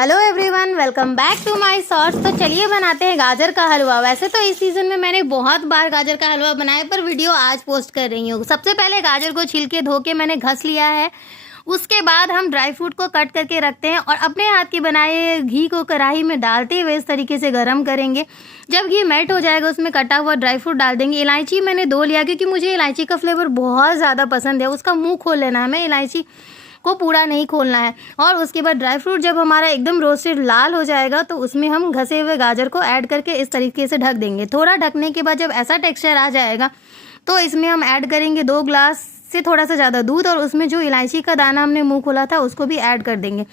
Hello everyone, welcome back to my shorts. तो चलिए बनाते हैं गाजर का हलवा। वैसे तो इस सीज़न में मैंने बहुत बार गाजर का हलवा बनाया, पर वीडियो आज पोस्ट कर रही हूँ। सबसे पहले गाजर को छिल के धो के मैंने घस लिया है। उसके बाद हम ड्राई फ्रूट को कट करके रखते हैं और अपने हाथ की बनाए घी को कढ़ाई में डालते हुए इस तरीके से गर्म करेंगे। जब घी मेल्ट हो जाएगा उसमें कटा हुआ ड्राई फ्रूट डाल देंगे। इलायची मैंने 2 लिया क्योंकि मुझे इलायची का फ्लेवर बहुत ज़्यादा पसंद है। उसका मुँह खोल लेना है, हमें इलायची को पूरा नहीं खोलना है। और उसके बाद ड्राई फ्रूट जब हमारा एकदम रोस्टेड लाल हो जाएगा तो उसमें हम घसे हुए गाजर को ऐड करके इस तरीके से ढक देंगे। थोड़ा ढकने के बाद जब ऐसा टेक्सचर आ जाएगा तो इसमें हम ऐड करेंगे 2 ग्लास से थोड़ा सा ज़्यादा दूध, और उसमें जो इलायची का दाना हमने मुँह खोला था उसको भी ऐड कर देंगे।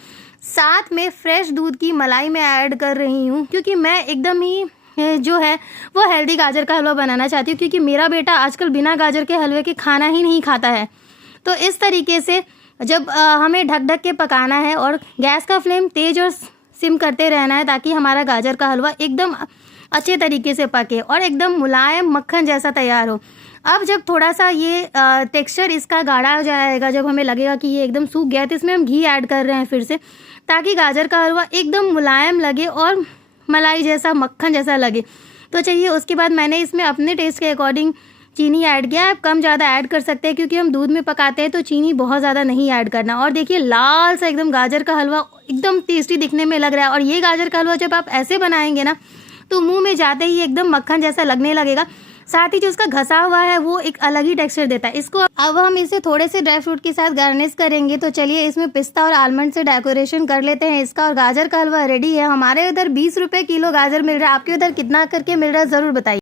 साथ में फ्रेश दूध की मलाई मैं ऐड कर रही हूँ क्योंकि मैं एकदम ही जो है वो हेल्दी गाजर का हलवा बनाना चाहती हूँ, क्योंकि मेरा बेटा आजकल बिना गाजर के हलवे के खाना ही नहीं खाता है। तो इस तरीके से जब हमें ढक ढक के पकाना है और गैस का फ्लेम तेज़ और सिम करते रहना है ताकि हमारा गाजर का हलवा एकदम अच्छे तरीके से पके और एकदम मुलायम मक्खन जैसा तैयार हो। अब जब थोड़ा सा ये टेक्सचर इसका गाढ़ा हो जाएगा, जब हमें लगेगा कि ये एकदम सूख गया है, तो इसमें हम घी ऐड कर रहे हैं फिर से, ताकि गाजर का हलवा एकदम मुलायम लगे और मलाई जैसा मक्खन जैसा लगे। तो चाहिए उसके बाद मैंने इसमें अपने टेस्ट के अकॉर्डिंग चीनी ऐड किया। आप कम ज़्यादा ऐड कर सकते हैं क्योंकि हम दूध में पकाते हैं तो चीनी बहुत ज़्यादा नहीं ऐड करना। और देखिए लाल सा एकदम गाजर का हलवा एकदम टेस्टी दिखने में लग रहा है। और ये गाजर का हलवा जब आप ऐसे बनाएंगे ना तो मुंह में जाते ही एकदम मक्खन जैसा लगने लगेगा। साथ ही जो उसका घसा हुआ है वो एक अलग ही टेक्सचर देता है इसको। अब हम इसे थोड़े से ड्राई फ्रूट के साथ गार्निश करेंगे। तो चलिए इसमें पिस्ता और आलमंड से डेकोरेशन कर लेते हैं इसका। और गाजर का हलवा रेडी है। हमारे उधर 20 रुपये किलो गाजर मिल रहा है। आपके उधर कितना करके मिल रहा है ज़रूर बताइए।